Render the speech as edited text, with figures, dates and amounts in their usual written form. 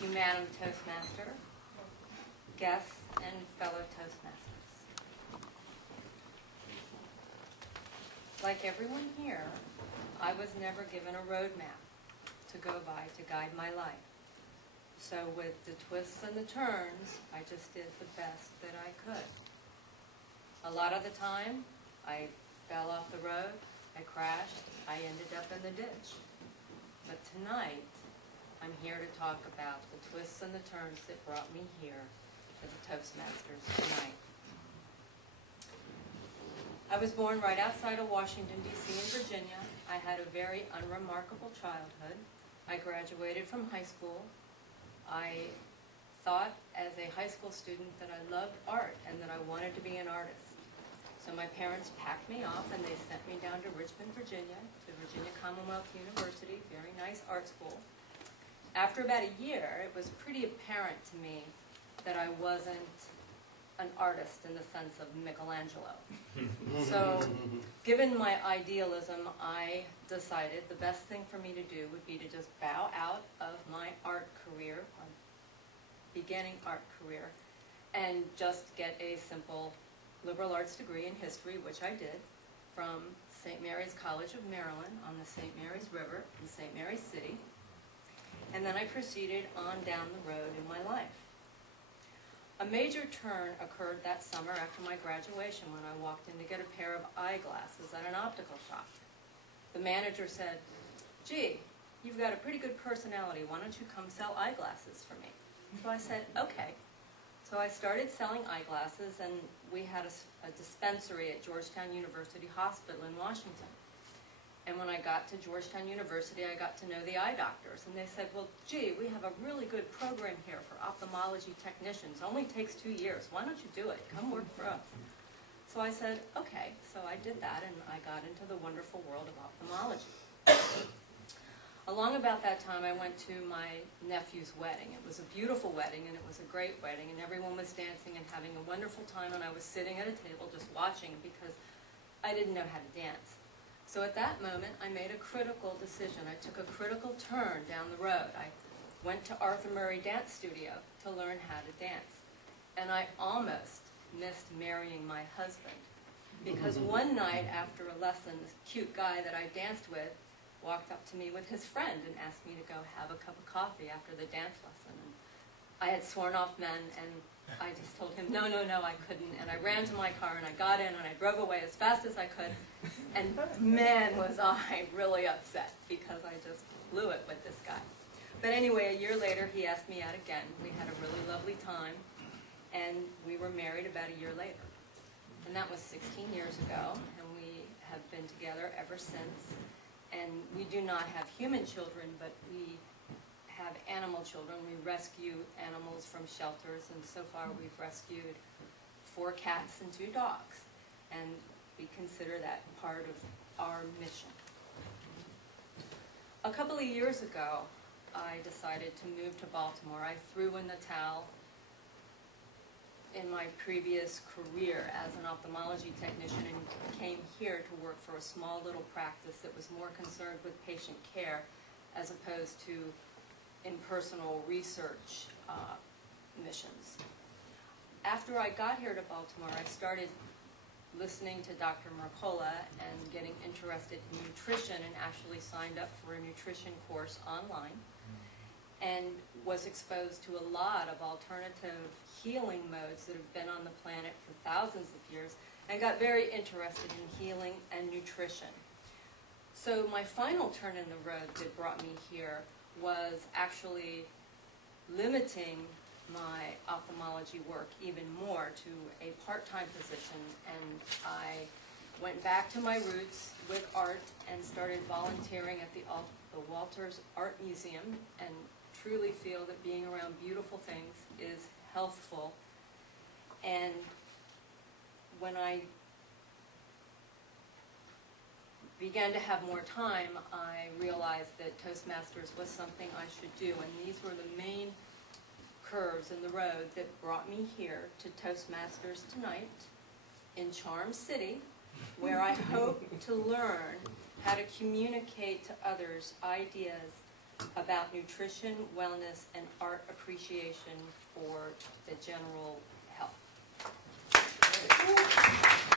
Thank you, Madam Toastmaster, guests, and fellow Toastmasters. Like everyone here, I was never given a roadmap to go by to guide my life. So with the twists and the turns, I just did the best that I could. A lot of the time, I fell off the road, I crashed, I ended up in the ditch. But tonight, I'm here to talk about the twists and the turns that brought me here to the Toastmasters tonight. I was born right outside of Washington, D.C. in Virginia. I had a very unremarkable childhood. I graduated from high school. I thought as a high school student that I loved art and that I wanted to be an artist. So my parents packed me off and they sent me down to Richmond, Virginia, to Virginia Commonwealth University, very nice art school. After about a year, it was pretty apparent to me that I wasn't an artist in the sense of Michelangelo. So, given my idealism, I decided the best thing for me to do would be to just bow out of my art career, my beginning art career, and just get a simple liberal arts degree in history, which I did, from St. Mary's College of Maryland on the St. Mary's River in St. Mary's City. And then I proceeded on down the road in my life. A major turn occurred that summer after my graduation when I walked in to get a pair of eyeglasses at an optical shop. The manager said, "Gee, you've got a pretty good personality. Why don't you come sell eyeglasses for me?" So I said, "Okay." So I started selling eyeglasses, and we had a dispensary at Georgetown University Hospital in Washington. And when I got to Georgetown University, I got to know the eye doctors. And they said, "Well, gee, we have a really good program here for ophthalmology technicians. It only takes 2 years. Why don't you do it? Come work for us." So I said, "Okay." So I did that, and I got into the wonderful world of ophthalmology. Along about that time, I went to my nephew's wedding. It was a beautiful wedding, and it was a great wedding, and everyone was dancing and having a wonderful time, and I was sitting at a table just watching because I didn't know how to dance. So at that moment, I made a critical decision. I took a critical turn down the road. I went to Arthur Murray Dance Studio to learn how to dance. And I almost missed marrying my husband. Because one night after a lesson, this cute guy that I danced with walked up to me with his friend and asked me to go have a cup of coffee after the dance lesson. And I had sworn off men, and I just told him, no, I couldn't. And I ran to my car, and I got in, and I drove away as fast as I could. And man, was I really upset, because I just blew it with this guy. But anyway, a year later, he asked me out again. We had a really lovely time, and we were married about a year later. And that was 16 years ago, and we have been together ever since. And we do not have human children, but we have animal children. We rescue animals from shelters, and so far we've rescued 4 cats and 2 dogs. And we consider that part of our mission. A couple of years ago, I decided to move to Baltimore. I threw in the towel in my previous career as an ophthalmology technician and came here to work for a small little practice that was more concerned with patient care as opposed to impersonal research missions. After I got here to Baltimore, I started listening to Dr. Mercola and getting interested in nutrition, and actually signed up for a nutrition course online, and was exposed to a lot of alternative healing modes that have been on the planet for thousands of years, and got very interested in healing and nutrition. So my final turn in the road that brought me here was actually limiting my ophthalmology work even more to a part-time position, and I went back to my roots with art and started volunteering at the Walters Art Museum, and truly feel that being around beautiful things is healthful. And when I began to have more time, I realized that Toastmasters was something I should do, and these were the main curves in the road that brought me here to Toastmasters tonight in Charm City, where I hope to learn how to communicate to others ideas about nutrition, wellness, and art appreciation for the general health.